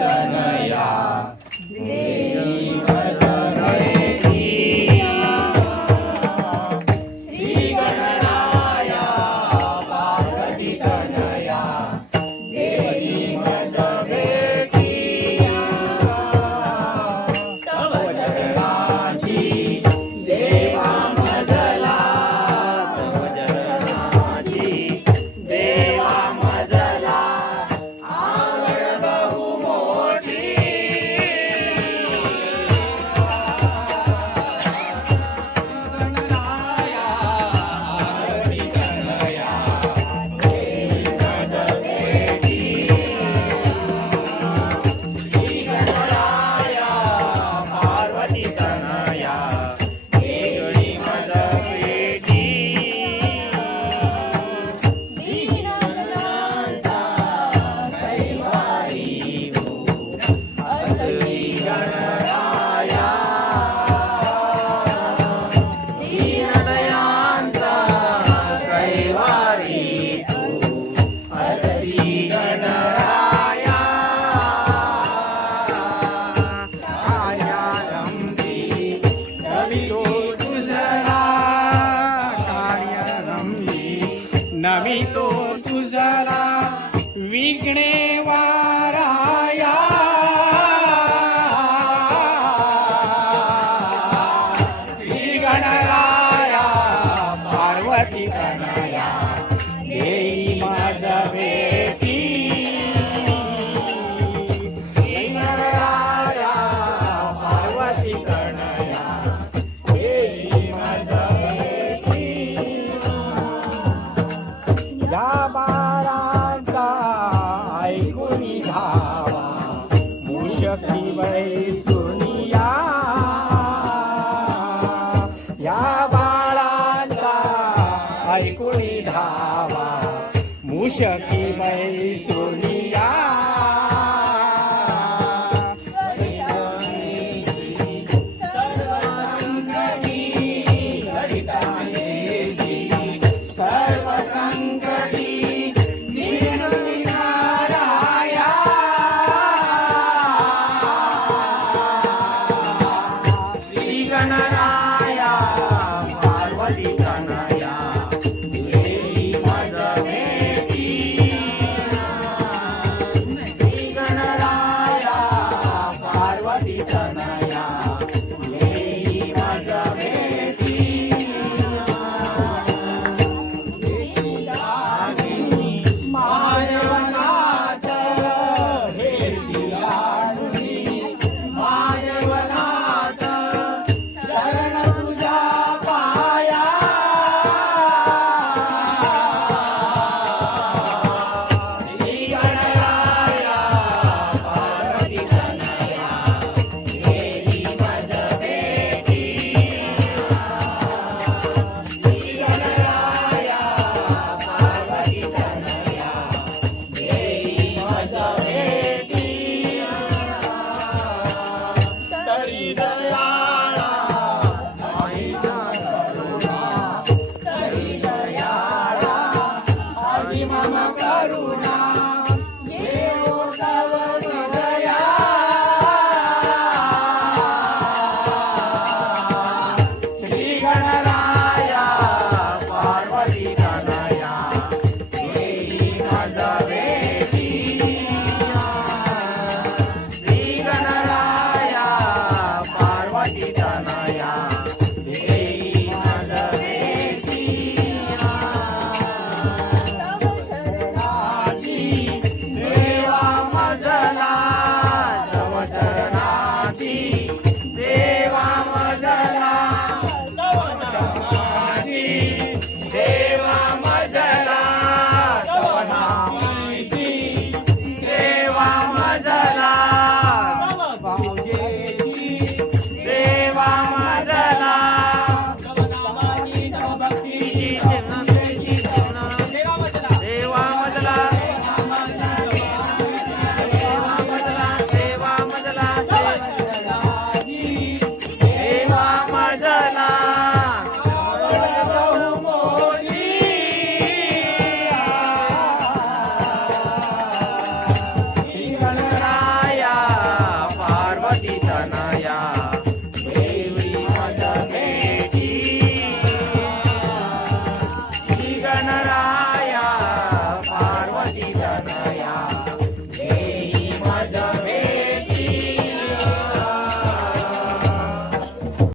तनया देवी मज भेटी श्री गणराया पार्वती तनया देवी मज भेटी तव चरणाची देवा मजला तव चरणाची देवा मजला आवड बहु मोठी गणराया पार्वती तनया देवी मज भेटी श्री गणराया पार्वती तनया देवी मज भेटी दीनजनांचा कैवारी हो असली गणराया दीनदयांचा कैवारी हो असली गणराया कार्यारंभी नमितो तुझला कार्यारंभी नमितो तुझला विघ्ने वाराया श्री गणराया पार्वती तनया देई माझ भेटी श्री गणराया पार्वती तनया देई माझ भेटी या बाळांचा ऐकून धावा मुशकी बैसुनिया या बाळांचा ऐकून धावा मुशकी बैसुनिया सर्व संकटी ललितायेशी सर्व संकटी निर्विघ्नाराया श्री गणराया पार्वती तनया देवी मज भेटी श्री गणराया पार्वती तनया देवी मज भेटी मायवनाथ हेची लाडुनी मायवनाथ शरण तुझ्या पाया श्री गणराया पार्वती तनया देवी मज भेटी श्री गणराया पार्वती तनया देवी मज भेटी तरी दयाळा नाही करुणा तरी दयाळा आजी मम करुणा देवो तव हृदया श्री गणराया पार्वती तनया देवी मज